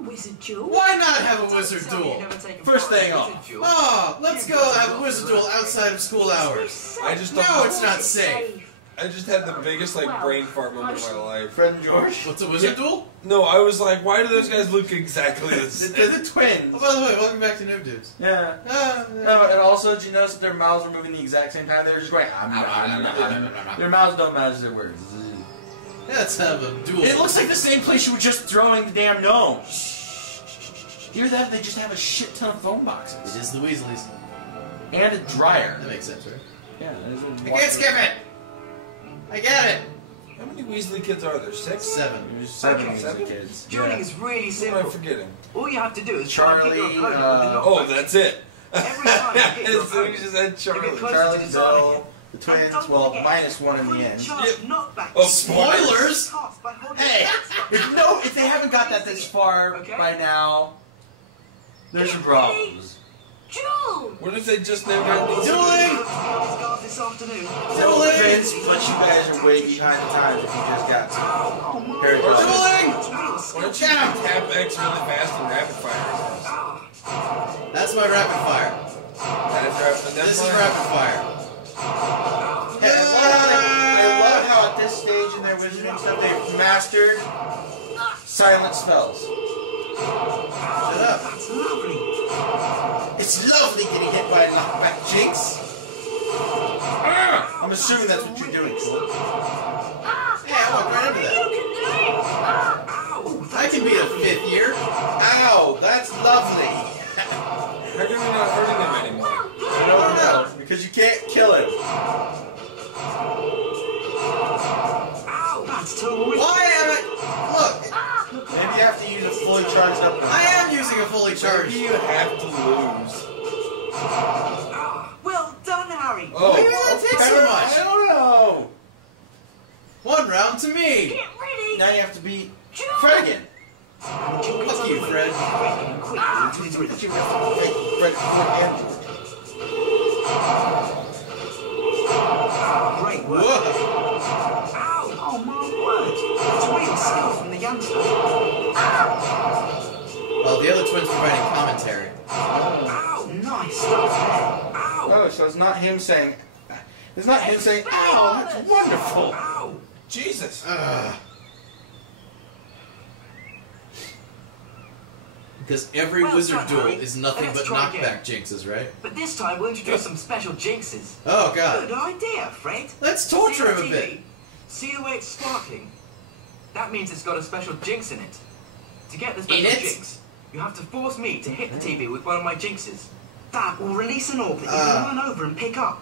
wizard duel? Why not have a wizard duel? First thing off. Oh, let's go have a wizard duel outside of school hours. I just don't No, it's not safe. I just had the biggest brain fart moment of my life. Fred and George? What's a wizard duel? No, I was like, why do those guys look exactly the same? They're the twins. Oh, by the way, welcome back to NoobDudes. Yeah. No, and also, did you notice that their mouths were moving the exact same time? They were just going. Their mouths don't match their words. Yeah, let's have a duel. It looks like the same place you were just throwing the damn gnome. Hear that? They just have a shit ton of phone boxes. It is the Weasleys. And a dryer. That makes sense, right? Yeah. I can't skip it! I get it! How many Weasley kids are there? 6? 7. There's 7 Okay. Weasley kids. Dueling is really Who simple. am I forgetting? All you have to do is try and hit your Charlie, opponent with a knockback. Oh, that's it. Every time you hit your As soon as you opponent, said you get Charlie. closer Charlie, to disarming Bill, him. the twins, And don't well, forget, minus 1 in the opponent end. charge Yeah. knockback. Oh, Spoilers! Hey, if they haven't got that this far by now, there's some problems. Duel! What if they just never got these? Dueling! This afternoon. No offense, but you guys are way behind the times if you just got to. Harry Potter. Dueling! Why don't you tap X really fast and rapid fire? That's my rapid fire. This is rapid fire. I love how at this stage in their wizarding stuff they've mastered silent spells. Shut up. That's lovely. It's lovely getting hit by a knockback jinx. I'm assuming that's what you're doing. Hey, I walked right into that. I can beat a 5th year. Ow, that's lovely. How come you're not hurting him anymore? I don't know, because you can't kill him. Ow, that's terrific. Why am I... Look, Maybe you have to use a fully charged up. I am using a fully charged. Maybe you have to lose. Well done, Harry. Oh, Why did that take so much? I don't know. 1 round to me. Get ready. Now you have to beat Fred again. Fuck you, Fred. Great work. Whoa. Ow! Oh my word! It's real skill from the youngster. Well, the other twins providing commentary. Ow! Nice stuff there. Ow! Oh, so it's not him saying. It's not him saying, "Ow, that's wonderful." Ow! Jesus. Because every Well wizard done, duel Harry. is nothing Let's but try knockback jinxes, right? But this time we'll introduce some special jinxes. Oh, God. Good idea, Fred. Let's See torture the him a TV? bit. See the way it's sparkling? That means it's got a special jinx in it. To get the In special it? jinx, you have to force me to hit the TV with one of my jinxes. That will release an orb that you can run over and pick up.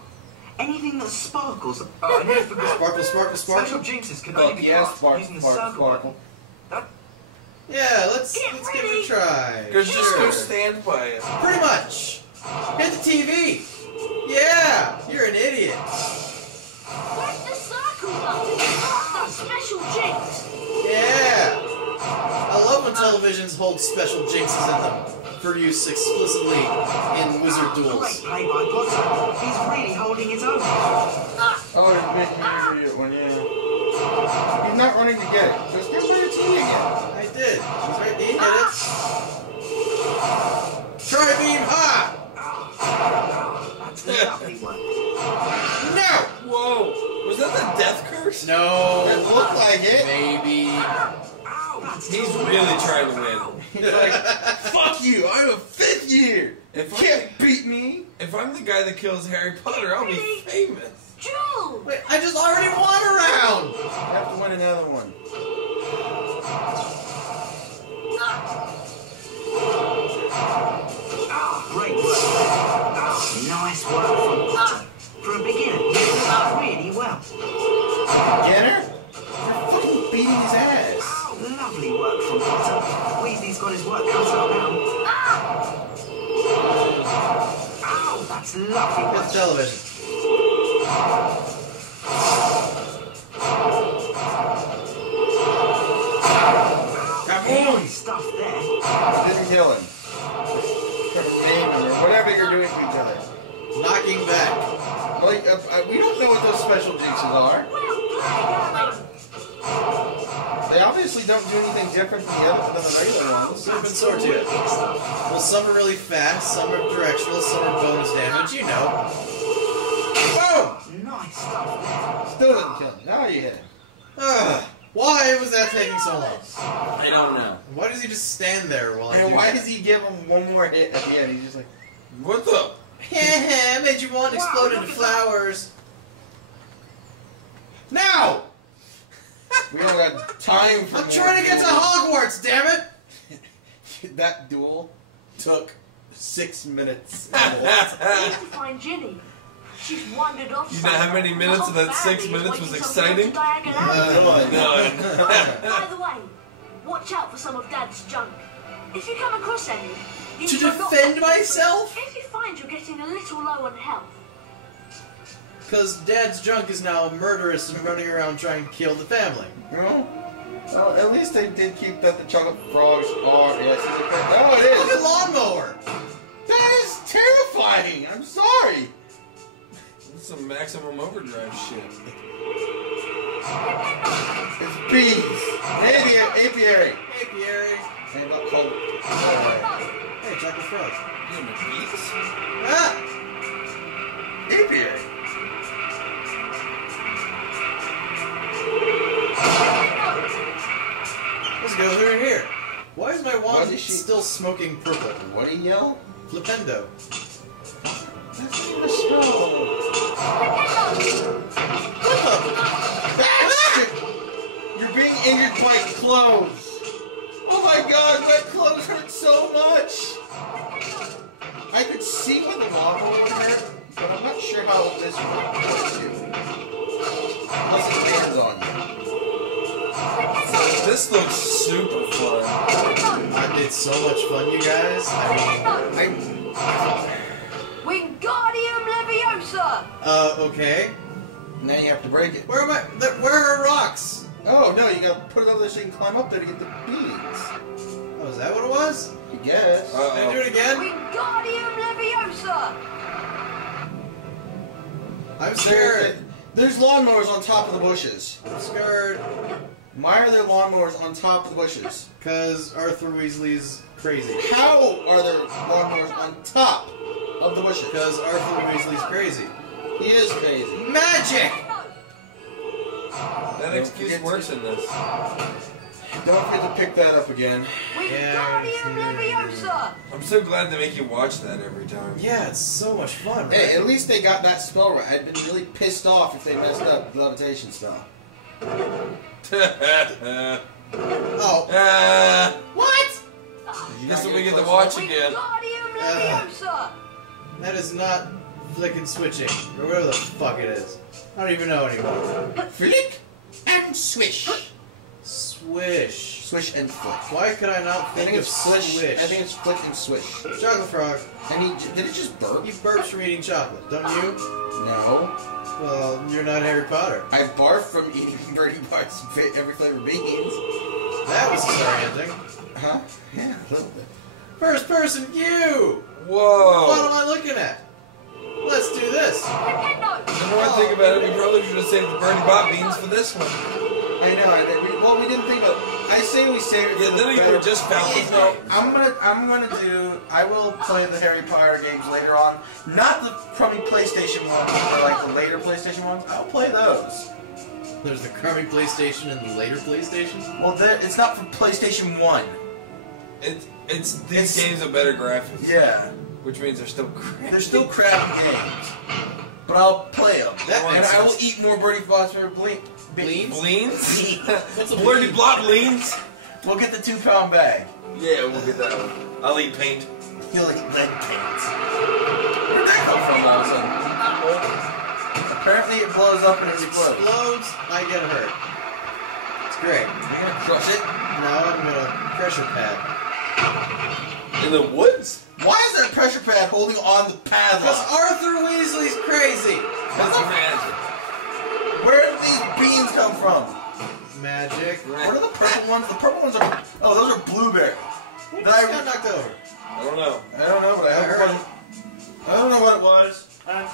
Anything that sparkles. Oh, I nearly forgot. Sparkle, sparkle, Special sparkle. jinxes can only be cast using the circle button. Yeah, let's Get give it ready. a try. Just go Sure. stand by it. Pretty much. Hit the TV. Yeah, you're an idiot. Where's the circle button? That special jinx. Yeah. I love when televisions hold special jinxes in them for use explicitly in wizard Great duels. play by Potter. He's really holding his own. Oh, it's one, yeah. He's not running to get it. Just get rid of the again. I did. He's right. He hit it. Tri-beam ha! That's the lovely one. No! Whoa! Was that the death curse? No. It looked like it. Maybe. Ow, that's He's terrific. really trying to win. He's like, fuck you, I'm a 5th year. If You I- can't beat me. If I'm the guy that kills Harry Potter, I'll be famous. Duel. Wait, I just already won a round! You have to win another one. Great work. Nice work from Potter. For a beginner, you did that really well. Beginner? You're fucking beating his ass. Lovely work from Potter. Weasley's got his work cut out now. Ow, that's lovely work. It's television. Nice stuff there. Didn't kill him. Name him or whatever you're doing to each other. Knocking back. Like, we don't know what those special jinxes are. They obviously don't do anything different than the regular ones. Sword and sword to it. Well, some are really fast, some are directional, some are bonus damage, you know. Boom! Nice stuff. Still didn't kill him. Now you hit him. Why was that taking so long? I don't know. Why does he just stand there while I And do why that? does he give him one more hit at the end? He's just like, What the? Heh made you want to explode into flowers. now! We don't have time for I'm trying to get to Hogwarts, damn it! That duel took 6 minutes. We need to find Ginny. She's wandered off. You know how many minutes of that 6 minutes was exciting? By None. the way, watch out for some of Dad's junk. If you come across any, you To should not- defend myself? If you find you're getting a little low on health, Because Dad's junk is now murderous and running around trying to kill the family. Well, at least they did keep that the chocolate frogs are. Yes, oh, it Look is. at lawnmower! That is terrifying. I'm sorry. That's some maximum overdrive shit. It's bees. Apiary. Apiary. And not cold. Hey, chocolate frog. You know, beats? Ah! Apiary. Let's go through here. Why is my Why wand is she- still smoking purple? What do you yell? Flipendo. That's not a spell. You're being injured by clothes. Oh my god, wet clothes hurt so much. I could see when the lava would hurt, but I'm not sure how this works you. Unless it lands on you. This looks super fun. It's so much fun, you guys. I mean, Wingardium Leviosa! Okay. Now you have to break it. Where am I? Where are rocks? Oh no, you gotta put it over there so you can climb up there to get the beads. Oh, is that what it was? I guess. Can I do it again? Wingardium Leviosa! I'm scared. There's lawnmowers on top of the bushes. I'm scared. Why are there lawnmowers on top of the bushes? Because Arthur Weasley's crazy. How are there lawnmowers on top of the bushes? Because Arthur Weasley's crazy. He is crazy. Magic! That excuse works in this. Don't forget to pick that up again. Wingardium Leviosa! I'm so glad they make you watch that every time. Yeah, it's so much fun, right? Hey, at least they got that spell right. I'd been really pissed off if they messed up the levitation spell. Oh. What? Guess what we get to watch again. Wingardium Leviosa! That is not flick and switching, or whatever the fuck it is. I don't even know anymore. Flick and swish. Swish. Swish and flick. Why could I not I think think of it's swish. swish? I think it's flick and swish. Chocolate frog. And did it just burp? He burps from eating chocolate, don't you? No. Well, you're not Harry Potter. I barf from eating Birdie Bart's every flavor beans. That was disorienting. Huh? Yeah, a little bit. First person, you! What Whoa! am I looking at? Let's do this. The more I think about it, we probably should have saved the Birdie Bot beans for this one. I know. We didn't think about. I say we save it. Yeah, for then the you better- would've just found it. No, I'm gonna do. I will play the Harry Potter games later on. Not the crummy PlayStation ones, but like the later PlayStation ones. I'll play those. There's the crummy PlayStation and the later PlayStation. Well, it's not for PlayStation 1. These games have better graphics. Yeah, Which means they're still crappy. they're still crappy games, but I'll play them. That and makes I will sense. eat more Birdie Bart's beans. Bleens? What's a Blurty blean? blot bleens? We'll get the 2-pound bag. Yeah, we'll get that one. I'll eat paint. You'll eat lead paint. Where'd that come from all of a sudden? Apparently it blows up and it explodes. Explodes, I get hurt. It's great. You're gonna crush it? No, I'm gonna pressure pad. In the woods? Why is that pressure pad holding on the Because padlock? Arthur Weasley's crazy! That's magic. Where did these beans come from? Magic. What are the purple ones? The purple ones are... Oh, those are blueberries. What Did I- got knocked over? I don't know. I don't know, but I heard heard. I don't know what it was. Oh,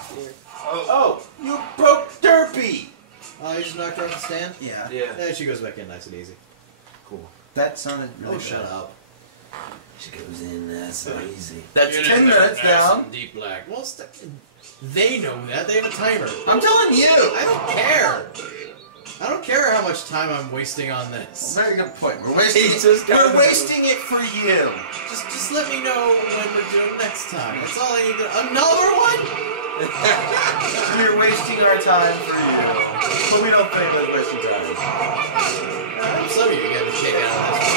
Oh, you broke Derpy! Oh, you just knocked her off the stand? Yeah. yeah. Yeah, she goes back in nice and easy. Cool. That sounded really Oh, shut up. She goes in there so easy. That's 10 minutes down. Deep black. Well, they know that. They have a timer. I'm telling you. I don't care. I don't care how much time I'm wasting on this. Very good point. We're wasting it for you. Just let me know when we're doing next time. That's all I need to. Another one? We're wasting our time for you. But we don't think we're wasting time. Some of you get a kick out of this.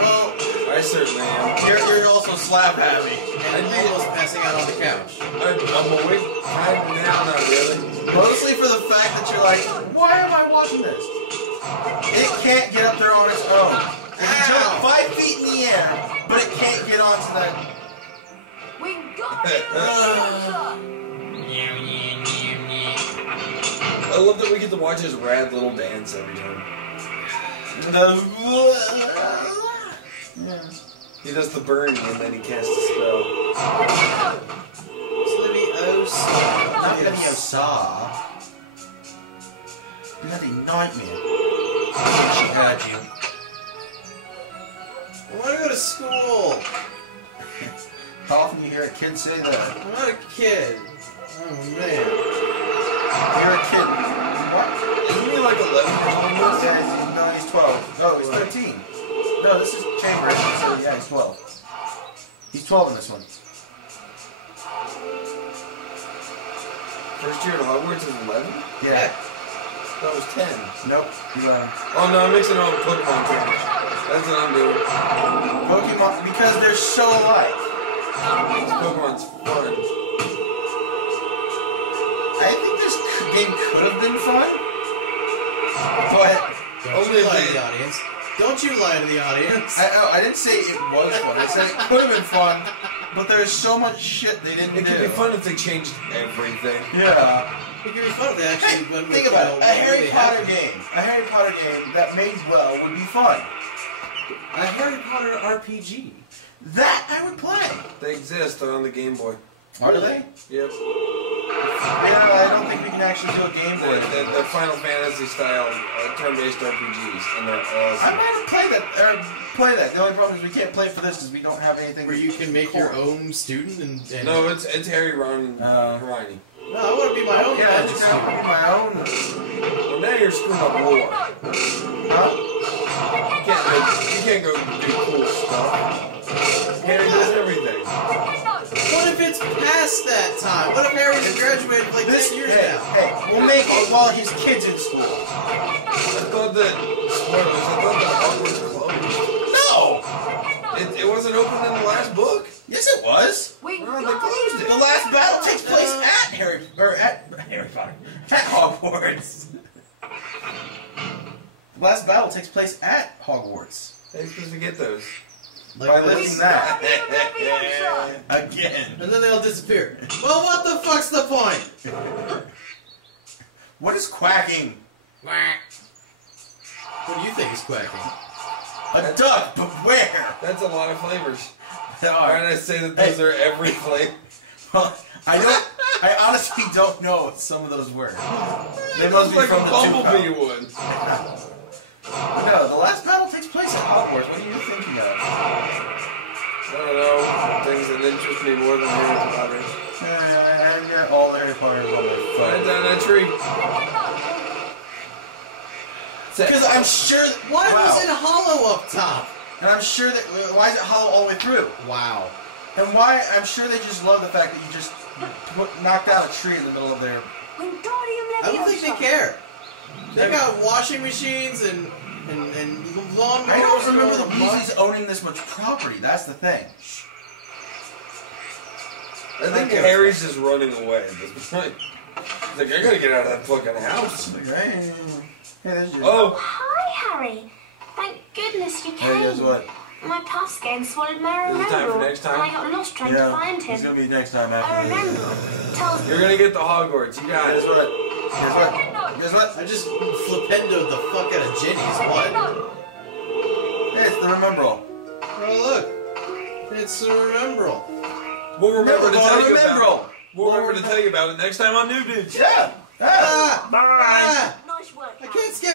Well, I certainly am. you're also slap happy. And almost passing out on the couch. I'm awake. I'm now, not really. Mostly for the fact that you're like, why am I watching this? It can't get up there on its own. It can jump 5 feet in the air, but it can't get onto that. I love that we get to watch his rad little dance every time. He does the burn and then he casts a spell. Not Leviosa. Bloody nightmare. She heard you. I want to go to school. How often do you hear a kid say that? I'm not a kid. Oh man. You're a kid. What? Isn't he like 11 years old? No, he's 12. No, he's 13. No, this is Chambers, so yeah, he's 12. He's 12 in this one. First year at Hogwarts is 11? Yeah. That was 10. Nope, 11. Oh no, I'm mixing it up with Pokemon games. That's what I'm doing. Pokemon, because they're so alike. Pokemon's fun. I think this game could have been fun, but Don't you lie to the audience. Don't you lie to the audience. I didn't say it was fun. I said it could have been fun, but there's so much shit they didn't do. It could be fun if they changed everything. Yeah. It could be fun if they actually went with, Think about it. A Harry Potter game. game. A Harry Potter game that made well would be fun. A Harry Potter RPG. That I would play. They exist. They're on the Game Boy. Are they? Yep. Yeah, I don't think we can actually do a Game Boy. They're Final Fantasy style turn-based RPGs, and they're I awesome. might have played that. Play that. The only problem is we can't play it for this because we don't have anything. Where you can make your own student and No, it's Harry, Ron, and Hermione. No, I want to be my own Yeah, magic just student. be my own. Well, now you're screwing up war. Huh? You can't go do cool stuff. Harry does everything. What if it's past that time? What if Harry's graduated like 10 years now? Hey, we'll make it while his kid's in school. I thought that Hogwarts closed. No! It wasn't open in the last book. Yes, it was. Oh, they closed it. The last battle takes place at Harry Potter. At Hogwarts. The last battle takes place at Hogwarts. They're supposed to get those. By lifting that. Again. And then they all disappear. Well, what the fuck's the point? What is quacking? What do you think is quacking? A duck, but where? That's a lot of flavors. There Why are. did I say that those are every flavor? Well, I honestly don't know what some of those were. They It must was be like from a the bumblebee one. No, the last battle takes place at Hogwarts. What are you thinking of? I don't know. Things that interest me more than Harry Potter. I got all the Harry Potters on my Right phone. down that tree. Because I'm sure. Why was it hollow up top? And I'm sure that. Why is it hollow all the way through? Wow. And why? I'm sure they just love the fact that you just knocked down a tree in the middle of their. I don't think they care. They got washing machines and lawnmowers. I don't remember the and Weasleys owning this much property. That's the thing. I think Harry's just running away at this point. He's like, I gotta get out of that fucking house. Hey, there's your. Oh! Hi, Harry. Thank goodness you Hey, came. guess what? My pus game swallowed my Is it time for remember. next time? And I got lost trying to find It's him. gonna be next time I after this. remember. Tells You're gonna get the Hogwarts. You got Guess it. what? Guess what? Guess what? I just flipendoed the fuck out of Jenny's. What? Hey, it's the Remembrall. Oh, look. It's a Remembrall. We'll remember to tell you about Remembrall. it. We'll remember to tell you about it next time on NoobDudes. Yeah. Ah. Ah! Nice work, I Harry. can't skip.